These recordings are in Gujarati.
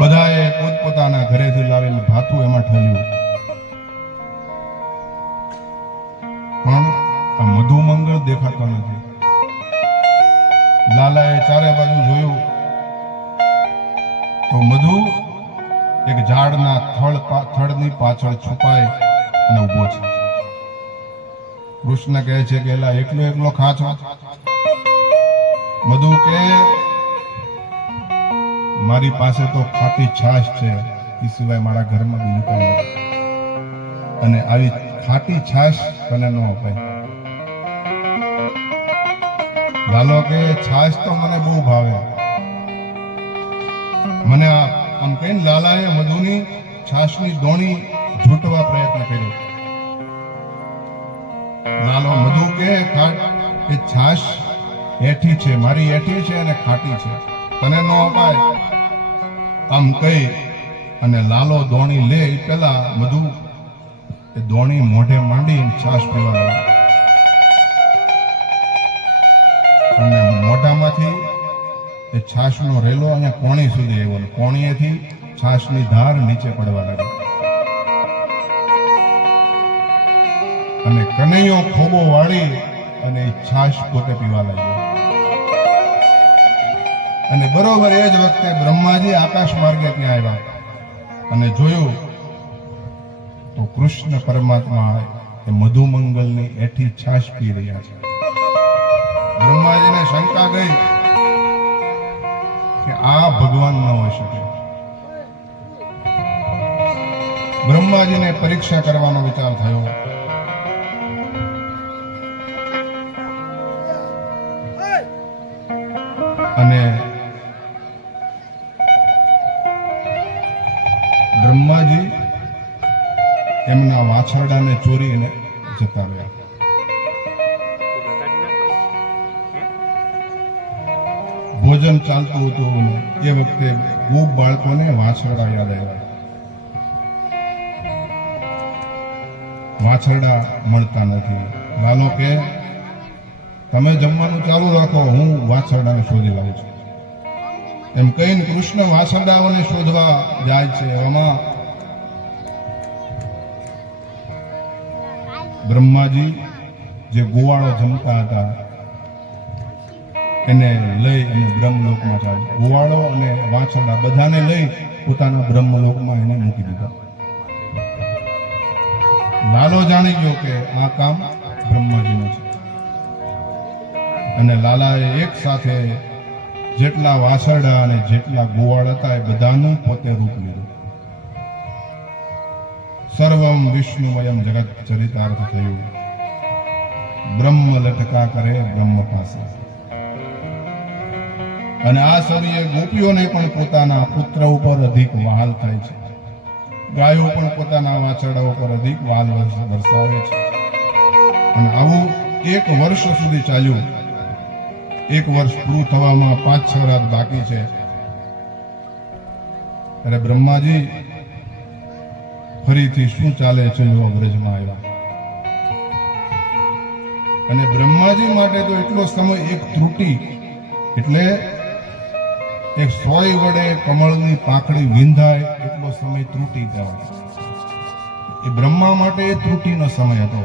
બધાએ પોતપોતાના ઘરેથી લાવેલું ભાથું એમાં ઠલ્યું, પણ આ મધુમંગળ દેખાતો નથી. લાલાએ ચારે બાજુ જોયું તો મધુ એક ઝાડના થડની પાછળ છુપાય અને ઊભો છે. કૃષ્ણ કહે છે કે એલા એકલો એકલો ખા છો? મધુ કે મારી પાસે તો ખાટી છાશ છે, એ સિવાય મારા ઘરમાં બીજું કઈ નથી, અને આવી ખાટી છાશ તને ન અપાય. લાલો કે છાશ તો મને બહુ ભાવે. મને આમ કહીને લાલાએ મધુની છાશની દોણી ઝૂંટવા પ્રયત્ન કર્યો. લાલો મધુ કે એ છાશ એઠી છે, મારી એઠી છે અને ખાટી છે, તને ન અપાય. આમ કહી અને લાલો દોણી લે પેલા મધુ એ દોણી મોઢે માંડી છાશ પીવા લાગ્યો, અને મોઢામાંથી એ છાશનો રેલો અહીંયા કોણી સુધી આવ્યો, કોણીએથી છાશની ધાર નીચે પડવા લાગી, અને કનૈયો ખોબો વાળી અને છાશ પોતે પીવા લાગ્યો. અને બરોબર એ જ વખતે બ્રહ્માજી આકાશ માર્ગે ત્યાં આવ્યા અને જોયું તો કૃષ્ણ પરમાત્મા એ મધુમંગલની એઠી છાશ પી રહ્યા છે. બ્રહ્માજીને શંકા ગઈ કે આ ભગવાન ન હોઈ શકે. બ્રહ્માજીને પરીક્ષા કરવાનો વિચાર થયો. અને બ્રહ્માજી એમના વાછરડાને ચોરીને જતા રહ્યા. ભોજન ચાલતું હતું એ વખતે ગોપ બાળકોને વાછરડા યાદ આવ્યા. વાછરડા મળતા નથી. લાલો કે તમે જમવાનું ચાલુ રાખો, હું વાછરડાને શોધી લાવું છું. એમ કહીને કૃષ્ણ વાછરડાઓને શોધવા જાય છે. એવામાં બ્રહ્માજી જે ગોવાળો જમતા હતા એને લઈ અને બ્રહ્મલોકમાં ચાલ્યા. ગોવાળો અને વાછરડા બધાને લઈ પોતાના બ્રહ્મલોકમાં એને મૂકી દીધા. લાલો જાણી ગયો કે આ કામ બ્રહ્માજીનું છે, અને લાલાએ એક સાથે જેટલા વાછરડા અને જેટલા ગોવાળ હતા એ બધાનું પોતે રૂપ લીધું. સર્વમ વિષ્ણુમયમ જગત ચરિતાર્થ થયું. બ્રહ્મ લટકા કરે બ્રહ્મ પાસે. અને આ સમયે ગોપીઓને પણ પોતાના પુત્ર ઉપર અધિક વહાલ થાય છે. ગાયો પણ પોતાના વાછરડા ઉપર અધિક વહાલ વરસાવે છે. અને આવું એક વર્ષ સુધી ચાલ્યું. એક વર્ષ પૂરું થવામાં 5-6 રાત બાકી છે. ત્યારે બ્રહ્માજી ફરીથી શું ચાલે છે જોવા બ્રજમાં આવ્યા. અને બ્રહ્માજી માટે તો એટલો સમય એક ત્રુટિ એટલે એક સોય વડે કમળની પાંખડી વિંધાય એટલો સમય ત્રુટિ કહેવાય. એ બ્રહ્મા માટે એ ત્રુટિનો સમય હતો.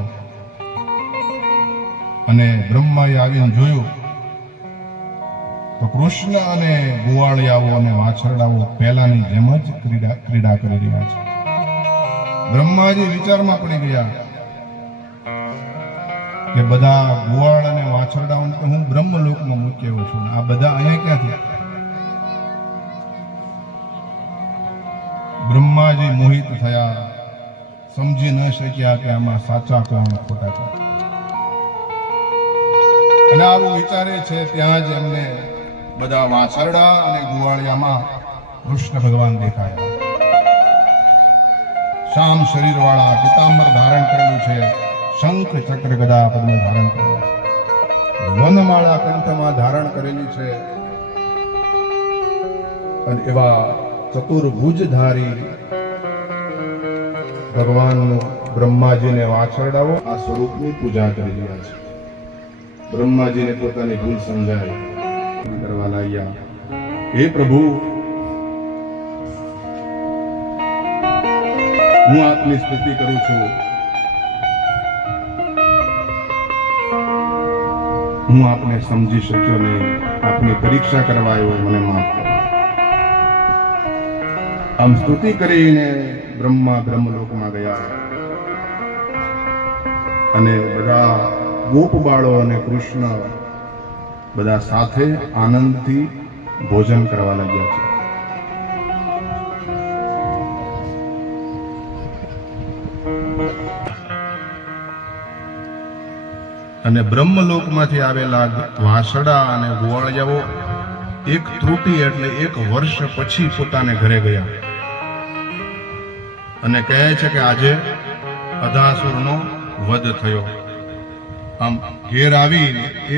અને બ્રહ્માએ આવીને જોયું તો કૃષ્ણ અને ગોવાળિયાઓ અને વાછરડાઓ પહેલાની જેમ જ ક્રીડા કરી રહ્યા છે. બ્રહ્માજી વિચારમાં પડી ગયા કે બધા ગોવાળ અને વાછરડાઓને તો હું બ્રહ્મલોકમાં મૂકી આવ્યો છું, આ બધા અહીંયા ક્યાંથી? બ્રહ્માજી મોહિત થયા, સમજી ન શક્યા કે આમાં સાચા કોણ ખોટા કોણ. અને આવું વિચારે છે ત્યાં જ એમને બધા વાછરડા અને ગોવાળિયામાં કૃષ્ણ ભગવાન દેખાયા. શ્યામ શરીર વાળા, પીતાંબર ધારણ કરેલું છે, શંખ ચક્ર ગદા પદ્મ ધારણ કરેલું છે, વનમાળા કંઠમાં ધારણ કરેલી છે, અને એવા ચતુર્ભુજધારી ભગવાનનું બ્રહ્માજીને વાછરડાઓ આ સ્વરૂપની પૂજા કરી રહ્યા છે. બ્રહ્માજીને પોતાની ભૂલ સમજાય કરવા લાગ્યા. હે પ્રભુ, હું આપની સ્તુતિ કરું છું, હું આપને સમજી શક્યો નહીં, આપની પરીક્ષા કરવા આવ્યો, મને માફ કરો. આમ સ્તુતિ કરીને બ્રહ્મા બ્રહ્મલોકમાં ગયા અને બધા ગોપ બાળો અને કૃષ્ણ બધા સાથે આનંદથી ભોજન કરવા લાગ્યા છે. અને બ્રહ્મલોકમાંથી આવેલા વાસડા અને ગોવાળિયાઓ એક ત્રુટિ એટલે 1 વર્ષ પછી પોતાને ઘરે ગયા અને કહે છે કે આજે અધાસુરનો વધ થયો. આમ ઘેર આવી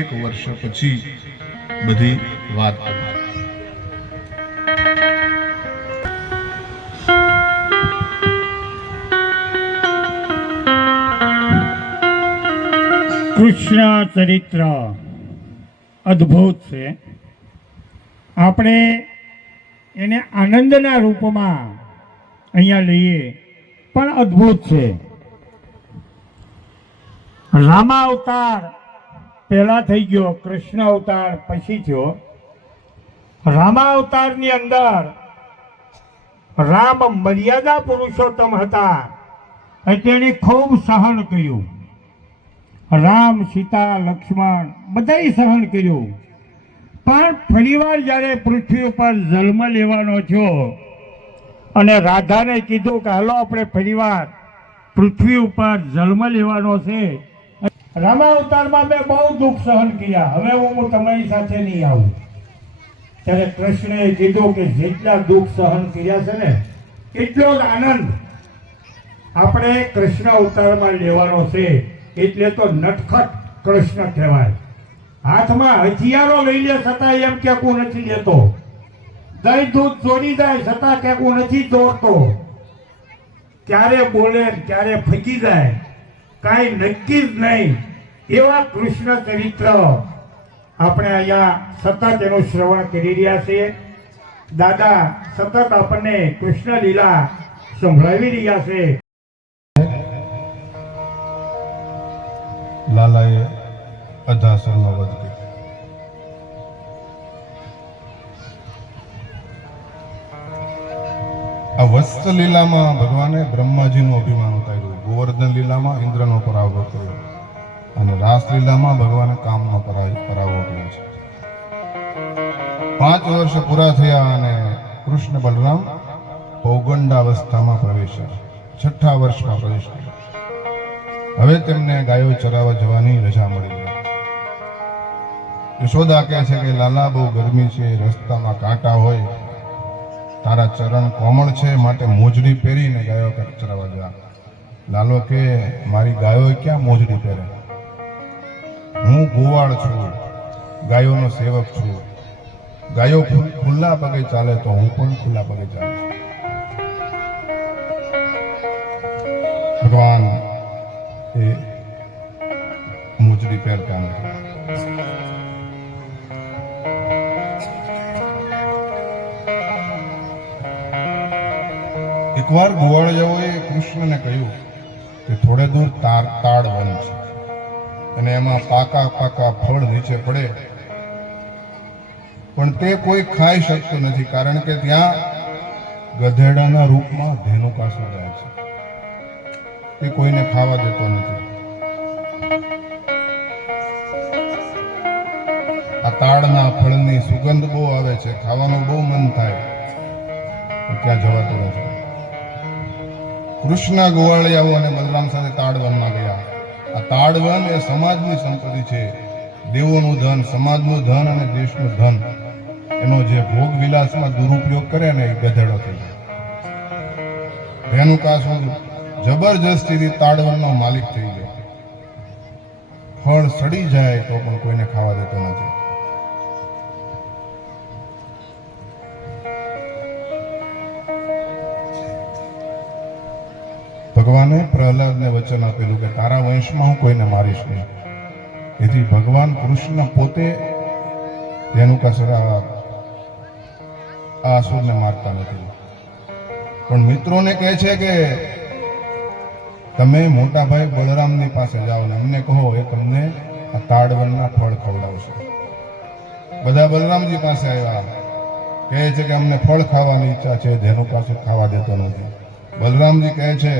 1 વર્ષ પછી બધી વાત કરી. કૃષ્ણ ચરિત્ર અદ્ભુત છે. આપણે એને આનંદના રૂપમાં અહીંયા લઈએ પણ અદ્ભુત છે. રામા અવતાર પહેલા થઈ ગયો, કૃષ્ણ અવતાર પછી થયો. રામા અવતારની અંદર રામ મર્યાદા પુરુષોત્તમ હતા અને તેણે ખૂબ સહન કર્યું. રામ, સીતા, લક્ષ્મણ બધાએ સહન કર્યું. પણ ફરીવાર જ્યારે પૃથ્વી ઉપર જન્મ લેવાનો થયો અને રાધાને કીધું કે હાલો આપણે ફરીવાર પૃથ્વી ઉપર જન્મ લેવાનો છે. રામા અવતારમાં મેં બહુ દુઃખ સહન કર્યા, હવે હું તમારી સાથે નહીં આવું. ત્યારે કૃષ્ણએ કીધું કે જેટલા દુઃખ સહન કર્યા છે ને એટલો જ આનંદ આપણે કૃષ્ણ અવતારમાં લેવાનો છે. એટલે તો નટખટ કૃષ્ણ કહેવાય. હાથમાં હથિયારો લઈ લે છતાં એમ કે હું નથી લેતો, દહીં દૂધ ચોરી જાય છતાં કે હું નથી દોડતો, ક્યારે બોલે ક્યારે ફકી જાય કાંઈ નક્કી જ નહીં. એવા કૃષ્ણ ચરિત્ર આપણે અહીંયા સતત એનું શ્રવણ કરી રહ્યા છીએ. દાદા સતત આપણને કૃષ્ણ લીલા સંભળાવી રહ્યા છે. લાલાએ અધાસુરનો વધ કર્યો. આ વત્સ લીલામાં ભગવાને બ્રહ્માજીનું અભિમાન ઉતાર્યું, ગોવર્ધન લીલામાં ઇન્દ્રનો પરાભવ કર્યો અને રાસલીલામાં ભગવાને કામનો પરાભવ કર્યો છે. 5 વર્ષ પૂરા થયા અને કૃષ્ણ બલરામ પૌગંડાવસ્થામાં પ્રવેશ્યા. 6થા વર્ષમાં પ્રવેશ કર્યો. હવે તેમને ગાયો ચરાવવા જવાની રજા મળી ગઈ. યશોદા કહે છે કે લાલા બહુ ગરમી છે, રસ્તામાં કાંટા હોય, તારા ચરણ કોમળ છે, માટે મોજડી પહેરીને ગાયો ચરાવવા જા. લાલો કે મારી ગાયો ક્યાં મોજડી પહેરે, હું ગોવાળ છું, ગાયોનો સેવક છું. ગાયો ખુલ્લા પગે ચાલે તો હું પણ ખુલ્લા પગે ચાલીશ. ભગવાન એ મોજડી પહેરતા નથી. એકવાર ગોવાળિયાઓએ કૃષ્ણને કહ્યું કે થોડે દૂર તાડ વન છે અને એમાં પાકા પાકા ફળ નીચે પડે, પણ તે કોઈ ખાઈ શકતું નથી કારણ કે ત્યાં ગધેડાના રૂપમાં ધેનુકાસુર રહે છે. તે કોઈને ખાવા દેતો નથી. આ તાડના ફળની સુગંધ બહુ આવે છે, ખાવાનું બહુ મન થાય, પણ ત્યાં જવાતું નથી. કૃષ્ણ ગોવાળિયાઓ અને બલરામ સાથે તાડવનમાં ગયા. આ તાડવન એ સમાજની સંપત્તિ છે. દેવોનું ધન, સમાજનું ધન અને દેશનું ધન, એનો જે ભોગ વિલાસમાં દુરુપયોગ કરે ને એ ગધેડો થઈ જાય. ધેનુકાસુર જબરજસ્તીથી તાડવનનો માલિક થઈ ગયો. ફળ સડી જાય તો પણ કોઈને ખાવા દેતો નથી. ભગવાને પ્રહલાદને વચન આપેલું કે તારા વંશમાં હું કોઈને મારીશ નહીં. તેથી ભગવાન કૃષ્ણ પોતે ધેનુકાસુર આ અસુરને મારતા નથી, પણ મિત્રોને કહે છે કે તમે મોટા ભાઈ બલરામની પાસે જાઓ ને એમને કહો એ તમને આ તાડવનના ફળ ખવડાવશે. બધા બલરામજી પાસે આવ્યા, કહે છે કે અમને ફળ ખાવાની ઈચ્છા છે, ધેનુકાસુર ખાવા દેતો નથી. બલરામજી કહે છે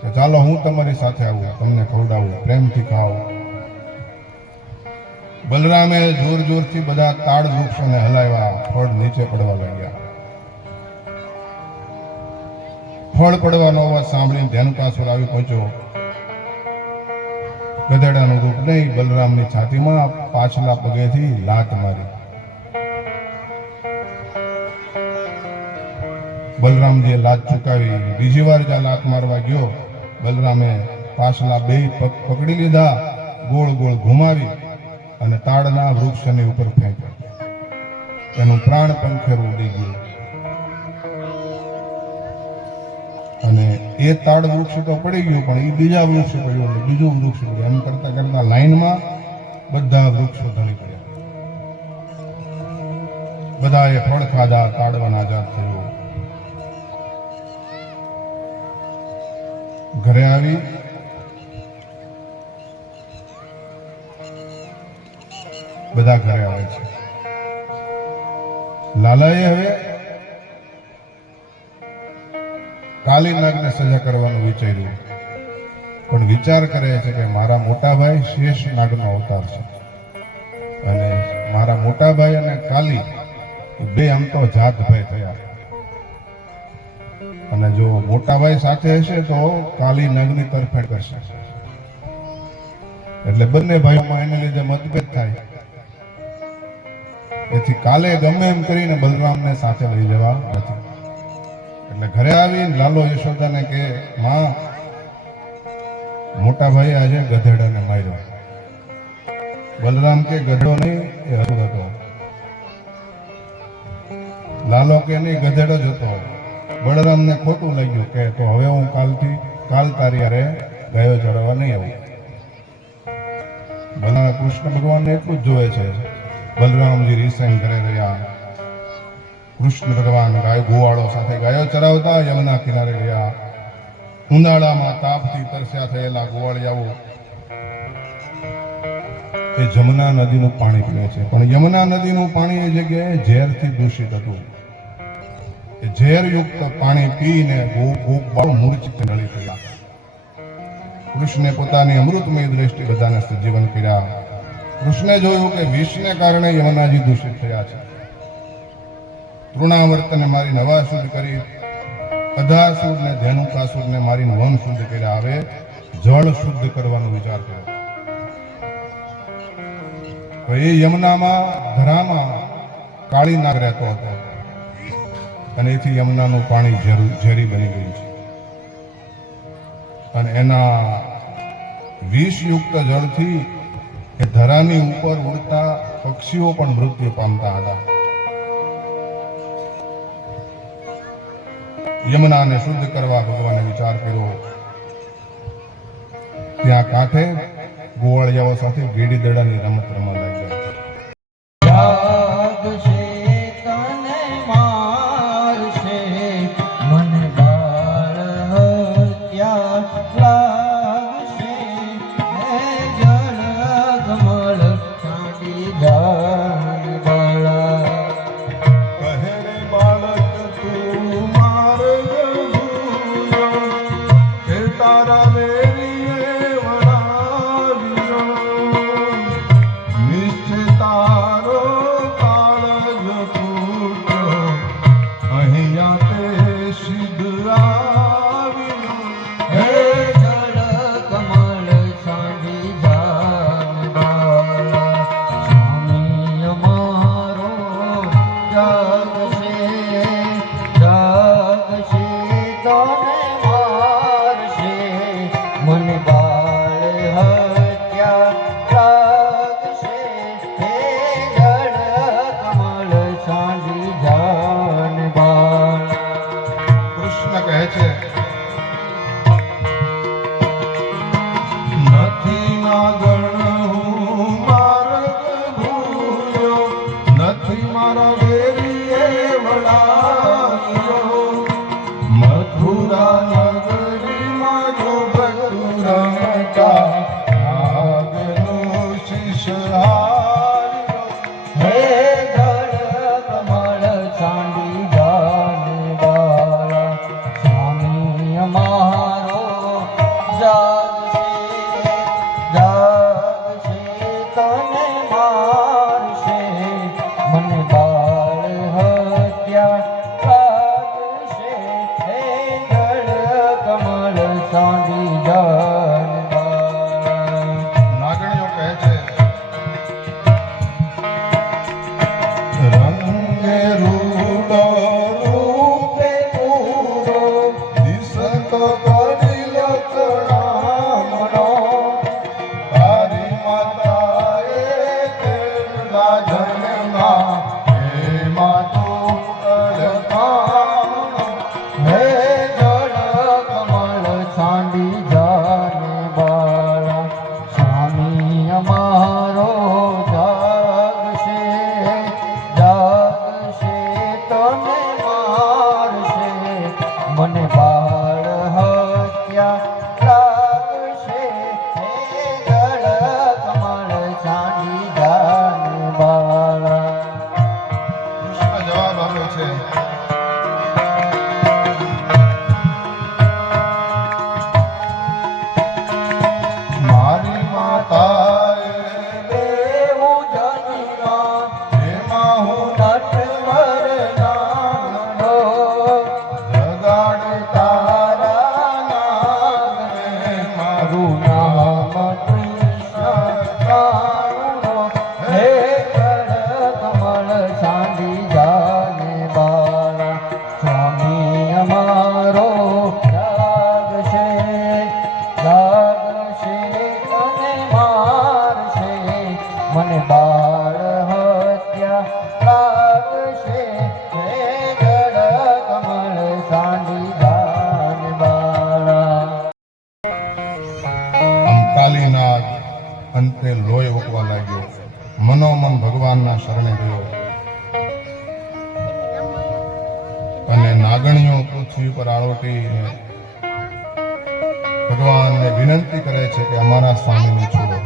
કે ચાલો હું તમારી સાથે આવું, તમને ખવડાવું, પ્રેમથી ખાઓ. બલરામે જોર જોરથી બધા તાડ વૃક્ષોને હલાવ્યા, ફળ નીચે પડવા લાગ્યા. ફળ પડવાનો અવાજ સાંભળીને ધેનુકાસુર આવી પહોંચ્યો. ગધેડાનું રૂપ નહીં, બલરામની છાતીમાં પાછલા પગેથી લાત મારી. બલરામજીએ લાત ચુકાવી. બીજી વાર જ્યાં લાત મારવા ગયો, બલરામે પાછલા બે પગ પકડી લીધા, ગોળ ગોળ ઘુમાવી અને તાડના વૃક્ષની ઉપર ફેંક્યો. એનું પ્રાણ પંખેરું ઉડી ગયું અને એ તાડ વૃક્ષ તો પડી ગયું, પણ એ બીજા વૃક્ષ પડ્યું, એટલે બીજું વૃક્ષ પડ્યું. એમ કરતા કરતા લાઈનમાં બધા વૃક્ષો ધણી પડ્યા. બધાએ ફળ ખાધા, તાડવન આઝાદ થયું. ઘરે આવી બધા ઘરે આવે છે. લાલાએ હવે કાલી નાગને સજા કરવાનું વિચાર્યું, પણ વિચાર કરે છે કે મારા મોટા ભાઈ શેષ નાગનો અવતાર છે અને મારા મોટા ભાઈ અને કાલી બે આમ તો જાત ભાઈ થયા, અને જો મોટા ભાઈ સાથે હશે તો કાલી નાગની તરફેણ કરશે, એટલે બંને ભાઈઓમાં એને લીધે મતભેદ થાય. એથી કાલે ગમે એમ કરીને બલરામને સાથે લઈ જવા નથી. એટલે ઘરે આવીને લાલો યશોદાને કે માં, મોટા ભાઈ આજે ગધેડાને માર્યો. બલરામ કે ગધેડો નહીં, એ હસુ હતો. લાલો કે નહીં, ગધેડો જ હતો. બલરામને ખોટું લાગ્યું કે તો હવે હું કાલ તારી હારે ગાયો ચરાવવા નહીં આવું. કૃષ્ણ ભગવાનને એટલું જ જોવે છે. બલરામજી રીસાઈન ઘરે રહ્યા. કૃષ્ણ ભગવાન ગાય ગોવાળો સાથે ગાયો ચરાવતા યમુના કિનારે ગયા. ઉનાળામાં તાપથી તરસ્યા થયેલા ગોવાળિયાઓ એ જમુના નદીનું પાણી પીવે છે, પણ યમુના નદીનું પાણી એ જગ્યાએ ઝેરથી દૂષિત હતું. એ ઝેરયુક્ત પાણી પીને ગોપાળો મૂર્છિત ઢળી ગયા. કૃષ્ણે પોતાની અમૃતમય દ્રષ્ટિ બધાને સજીવન કર્યા. કૃષ્ણે જોયું કે વિષને કારણે યમુનાજી દૂષિત થયા છે. તૃણાવર્તને મારીને હવા શુદ્ધ કરી, અધાસુર ને ધેનુકાસુરને મારીને વન શુદ્ધ કર્યા. હવે જળ શુદ્ધ કરવાનો વિચાર કર્યો. એ યમુનામાં ધરામાં કાળી નાગ રહેતો હતો અને એથી યમુનાનું પાણી ઝેરી બની ગયું છે અને એના વિષયુક્ત જળથી એ ધરાની ઉપર ઉડતા પક્ષીઓ પણ મૃત્યુ પામતા હતા. યમુનાને શુદ્ધ કરવા ભગવાને વિચાર કર્યો. ત્યાં કાંઠે ગોવાળિયાઓ સાથે ગેડી દડાની રમત રમવા લાગ્યા. મને બાળ હત્યા લાગશે હે જળ કમળ સાંડી જાન બાળા. કૃષ્ણ જવાબ આપે છે મારી માતાએ દેવું જન્મ જેમાં હું નટવર નાનો જગાડ તારા નામને મારું મારું નામ કૃષ્ણ કારુણો હે જળ કમળ સાંડી જાને બાળા. સ્વામી અમારો જાગશે જાગશે અને મારશે મને બાળ હત્યા લાગશે હે જળ કમળ સાંડી જાને બાળા. આમ કાલીનાગ અંતે લોહી વકવા લાગ્યો, મનોમન ભગવાનના શરણે ગયો અને નાગણીઓ પૃથ્વી પર આળોટીને ભગવાનને વિનંતી કરે છે કે અમારા સ્વામીને છોડો.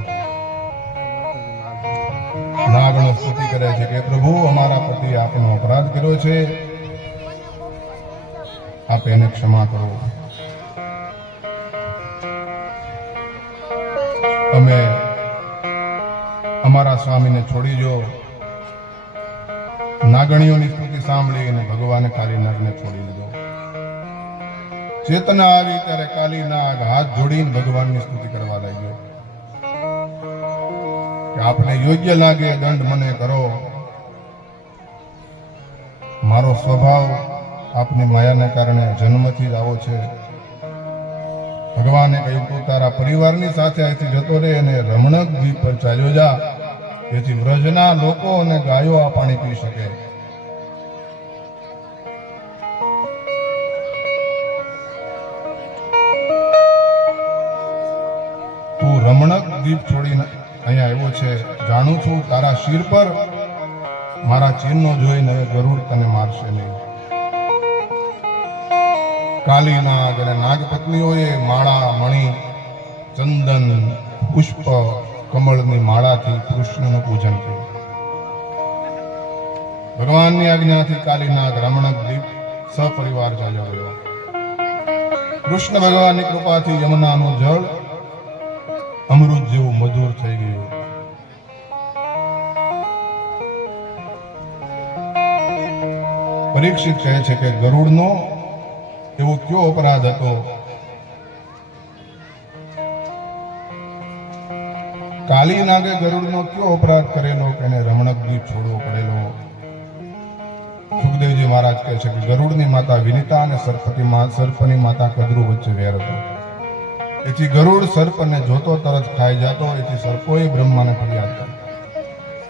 નાગણો સ્તુતિ કરે છે કે પ્રભુ અમારા પતિ આપનો અપરાધ કર્યો છે, આપ એને ક્ષમા કરો. અમે અમારા સ્વામીને છોડી જો. નાગણીઓની સ્તુતિ સાંભળીને ભગવાને કાલીનાગને છોડી દીધો. ચેતના આવી ત્યારે કાલીનાગ હાથ જોડીને ભગવાનની સ્તુતિ કરવા લાગ્યો કે આપને યોગ્ય લાગે દંડ મને કરો. મારો સ્વભાવ આપની માયાને કારણે જન્મથી જ આવો છે. ભગવાને કહ્યું તું તારા પરિવારની સાથે અહીંથી જતો રહે અને રમણક દ્વીપ પર ચાલ્યો જા, જેથી વ્રજના લોકો અને ગાયો આ પાણી પી શકે. તું રમણક દ્વીપ છોડીને અહીંયા આવ્યો છે. જાણું છું તારા શિર પર મારા ચિહ્નો જોઈને હવે ગરુડ તને મારશે નહીં. કાલીનાગ અને નાગપત્નીઓએ માળા, મણિ, ચંદન, પુષ્પ, કમળની માળાથી કૃષ્ણનું પૂજન કર્યું. ભગવાનની આજ્ઞાથી કાલીનાગ રમણક દ્વીપ સપરિવાર ચાલ્યો ગયો. કૃષ્ણ ભગવાનની કૃપાથી યમુનાનું જળ અમૃત જેવું મધુર થઈ ગયું. પરીક્ષિત કહે છે કે ગરુડનો એવો કયો અપરાધ હતો કાલીનાગે ગરુડનો કયો અપરાધ કરેલો કે એને રમણક દ્વીપ છોડવો પડેલો. સુખદેવજી મહારાજ કહે છે કે ગરુડની માતા વિનિતા અને સર્પની માતા કદ્રુ વચ્ચે વેર હતો. એથી ગરુડ સર્પને જોતો તરત ખાઈ જતો. એથી સર્પોએ બ્રહ્માને ફરિયાદ કરી.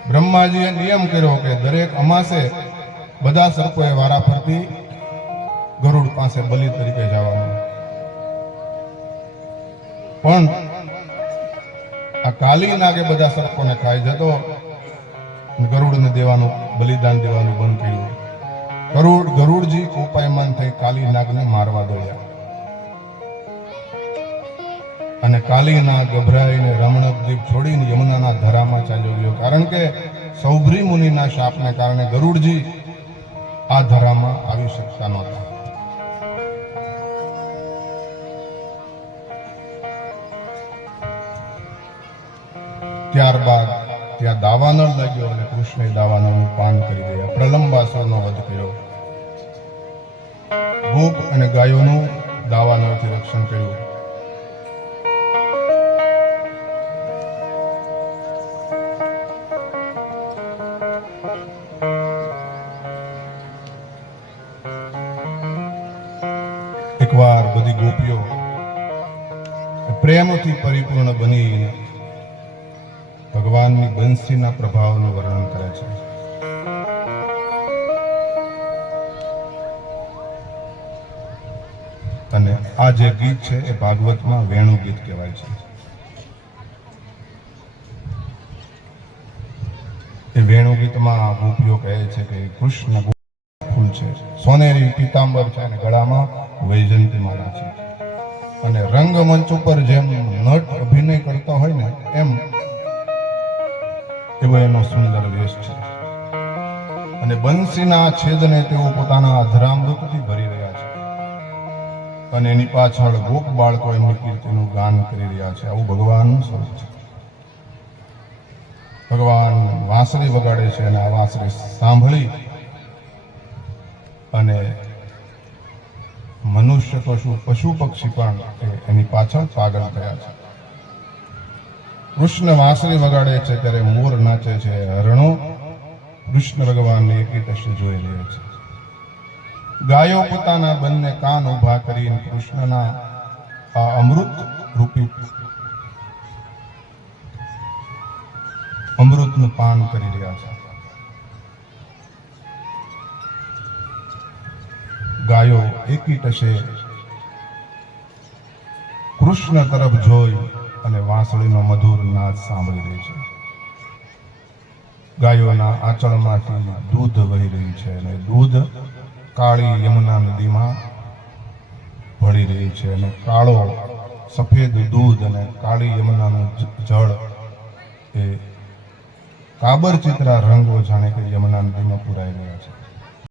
બ્રહ્માજીએ નિયમ કર્યો કે દરેક અમાસે બધા સર્પોએ વારા ફરતી ગરુડ પાસે બલિ તરીકે જવાનું. પણ આ કાલીનાગે બધા સર્પોને ખાઈ જતો, ગરુડને દેવાનું બલિદાન દેવાનું બંધ કર્યું. ગરુડજી કોપાયમાન થઈ કાલીનાગને મારવા દોડ્યા અને કાલીનાગ ગભરાઈને રમણક દ્વીપ છોડીને યમુનાના ધરામાં ચાલ્યો ગયો. કારણ કે સૌભ્રી મુનિના શાપને કારણે ગરુડજી આ ધરામાં આવી શકતા નહોતા. ત્યારબાદ ત્યાં દાવાનળ લાગ્યો અને કૃષ્ણે દાવાનળનું પાન કરી ગયા. પ્રલંબાસુરનો વધ કર્યો. ગોપ અને ગાયોનું દાવાનળથી રક્ષણ કર્યું. એકવાર બધી ગોપીઓ પ્રેમથી પરિપૂર્ણ બની ભગવાનની બંસીના પ્રભાવનું વર્ણન કરે છે. અને આ જે ગીત છે એ ભાગવતમાં વેણુ ગીત કહેવાય છે. એ વેણુ ગીતમાં ગોપીઓ કહે છે કે કૃષ્ણ ફૂલ છે. સોનેરી પીતાંબર છે અને ગળામાં વૈજયંતી માળા છે. અને રંગમંચ ઉપર જેમ નટ અભિનય કરતો હોય ને એમ એવો એનો સુંદર વેશ છે. અને બંસીના છેદને તેઓ પોતાના અધરામૃતથી ભરી રહ્યા છે અને એની પાછળ ગોપ બાળકો એમની કીર્તિનું ગાન કરી રહ્યા છે. આવું ભગવાનનું સ્વરૂપ છે. ભગવાન વાંસળી વગાડે છે અને આ વાંસળી સાંભળી અને મનુષ્ય તો શું પશુ પક્ષી પણ એની પાછળ પાગલ થયા છે. કૃષ્ણ વાંસળી વગાડે છે ત્યારે મોર નાચે છે, હરણો કૃષ્ણ ભગવાનને એકીટશે જોઈ રહ્યા છે. ગાયો પોતાના બંને કાન ઉભા કરીને કૃષ્ણના આ અમૃત રૂપી અમૃતનું પાન કરી રહ્યા છે. ગાયો એકીટશે કૃષ્ણ તરફ જોઈ અને વાંસળીનો મધુર નાદ સાંભળી રહી છે. ગાયોના આંચળમાંથી દૂધ વહી રહ્યું છે અને દૂધ કાળી યમુના નદીમાં ભળી રહી છે અને કાળો સફેદ દૂધ અને કાળી યમુનાનું જળ એ કાબર ચિત્રા રંગો જાણે કે યમુના નદીમાં પુરાઈ રહ્યા છે.